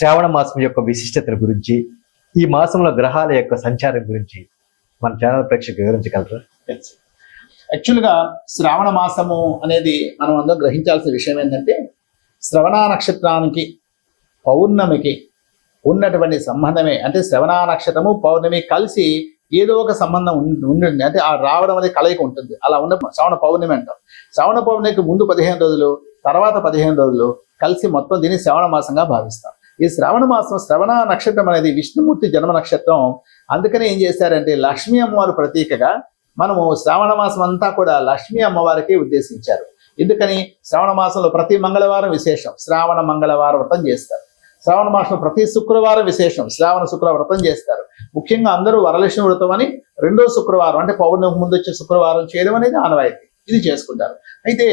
శ్రావణ మాసం యొక్క విశిష్టతల గురించి ఈ మాసంలో గ్రహాల యొక్క సంచారం గురించి మన ఛానల్ ప్రేక్షకు వివరించగలరా? యాక్చువల్గా శ్రావణ మాసము అనేది మనం అందరూ గ్రహించాల్సిన విషయం ఏంటంటే శ్రవణ నక్షత్రానికి పౌర్ణమికి ఉన్నటువంటి సంబంధమే. అంటే శ్రవణ నక్షత్రము పౌర్ణమి కలిసి ఏదో ఒక సంబంధం ఉం- అంటే ఆ రావడం అనేది కలయిక ఉంటుంది. అలా ఉన్న శ్రవణ పౌర్ణమి అంటాం. శ్రవణ పౌర్ణమికి ముందు పదిహేను రోజులు తర్వాత పదిహేను రోజులు కలిసి మొత్తం దీన్ని శ్రవణ మాసంగా భావిస్తాం. ఈ శ్రావణ మాసం శ్రవణ నక్షత్రం అనేది విష్ణుమూర్తి జన్మ నక్షత్రం. అందుకనే ఏం చేశారంటే లక్ష్మీ అమ్మవారు ప్రతీకగా మనము శ్రావణ మాసం అంతా కూడా లక్ష్మీ అమ్మవారికి ఉద్దేశించారు. ఎందుకని? శ్రావణ మాసంలో ప్రతి మంగళవారం విశేషం. శ్రావణ మంగళవారం వ్రతం చేస్తారు. శ్రావణ మాసంలో ప్రతి శుక్రవారం విశేషం. శ్రావణ శుక్ర వ్రతం చేస్తారు. ముఖ్యంగా అందరూ వరలక్ష్మి వ్రతం అని రెండో శుక్రవారం అంటే పౌర్ణమి ముందు వచ్చే శుక్రవారం చేయడం అనేది ఆనవాయితీ. ఇది చేసుకుంటారు. అయితే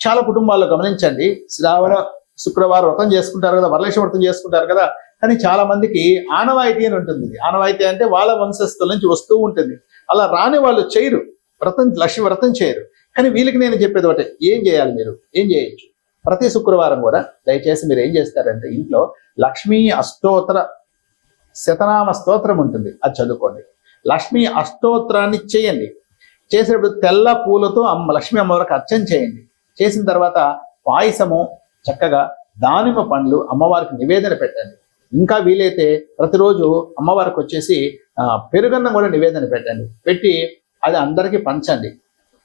చాలా కుటుంబాల్లో గమనించండి శ్రావణ శుక్రవారం వ్రతం చేసుకుంటారు కదా వరలక్ష్మి వ్రతం చేసుకుంటారు కదా కానీ చాలా మందికి ఆనవాయితీ అని ఉంటుంది. ఆనవాయితీ అంటే వాళ్ళ వంశస్థుల నుంచి వస్తూ ఉంటుంది. అలా రాని వాళ్ళు చేయరు. వ్రతం లక్ష్మి వ్రతం చేయరు. కానీ వీళ్ళకి నేను చెప్పేది ఒకటే ఏం చేయాలి మీరు? ఏం చేయొచ్చు? ప్రతి శుక్రవారం కూడా దయచేసి మీరు ఏం చేస్తారంటే ఇంట్లో లక్ష్మీ అష్టోత్తర శతనామ స్తోత్రం ఉంటుంది. అది చదువుకోండి. లక్ష్మీ అష్టోత్తరాన్ని చేయండి. చేసేటప్పుడు తెల్ల పూలతో అమ్మ లక్ష్మీ అమ్మవారికి అర్చన చేయండి. చేసిన తర్వాత పాయసము చక్కగా దానిమ్మ పండ్లు అమ్మవారికి నివేదన పెట్టండి. ఇంకా వీలైతే ప్రతిరోజు అమ్మవారికి వచ్చేసి పెరుగన్నం కూడా నివేదన పెట్టండి. పెట్టి అది అందరికీ పంచండి.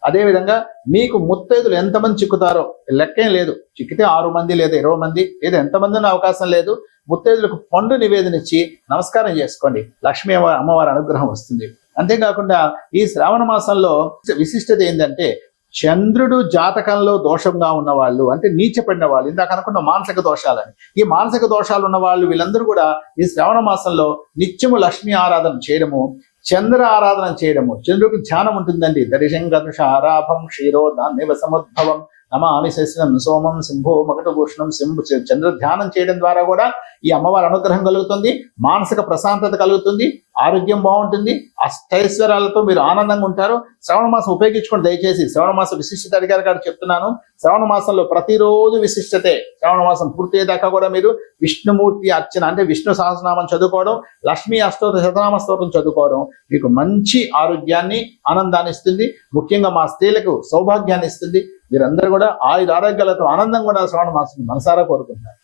అదేవిధంగా మీకు ముత్తైదులు ఎంతమంది చిక్కుతారో లెక్కేం లేదు. చిక్కితే ఆరు మంది లేదా ఇరవై మంది లేదా ఎంతమంది ఉన్న అవకాశం లేదు. ముత్తైదులకు పండు నివేదన ఇచ్చి నమస్కారం చేసుకోండి. లక్ష్మీ అమ్మవారి అనుగ్రహం వస్తుంది. అంతేకాకుండా ఈ శ్రావణ మాసంలో విశిష్టత ఏంటంటే చంద్రుడు జాతకంలో దోషంగా ఉన్న వాళ్ళు అంటే నీచపడిన వాళ్ళు ఇందాక అనుకున్న మానసిక దోషాలని. ఈ మానసిక దోషాలు ఉన్న వాళ్ళు వీళ్ళందరూ కూడా ఈ శ్రావణ మాసంలో నిత్యము లక్ష్మీ ఆరాధన చేయడము చంద్ర ఆరాధన చేయడము. చంద్రుడికి ధ్యానం ఉంటుందండి. దర్శంగర్ష ఆరాభం క్షీరో దాన్నివ సముద్భవం. నమామి శశినం సోమం సింభో మకటభూషణం సింహు చంద్ర ధ్యానం చేయడం ద్వారా కూడా ఈ అమ్మవారి అనుగ్రహం కలుగుతుంది మానసిక ప్రశాంతత కలుగుతుంది ఆరోగ్యం బాగుంటుంది అష్టైశ్వర్యాలతో మీరు ఆనందంగా ఉంటారు. శ్రవణ మాసం ఉపయోగించుకోండి దయచేసి. శ్రవణ మాసం విశిష్టత అధికారి గారు చెప్తున్నాను. శ్రవణ మాసంలో ప్రతిరోజు విశిష్టతే. శ్రవణ మాసం పూర్తయ్యేదాకా కూడా మీరు విష్ణుమూర్తి అర్చన అంటే విష్ణు సహస్రనామం చదువుకోవడం లక్ష్మీ అష్టోత్తర శతనామ స్తోత్రం చదువుకోవడం మీకు మంచి ఆరోగ్యాన్ని ఆనందాన్ని ఇస్తుంది. ముఖ్యంగా మా స్త్రీలకు సౌభాగ్యాన్ని ఇస్తుంది. మీరందరూ కూడా ఆయుర ఆరోగ్యాలతో ఆనందంగా కూడా శ్రవణ మాసం మనసారా కోరుకుంటారు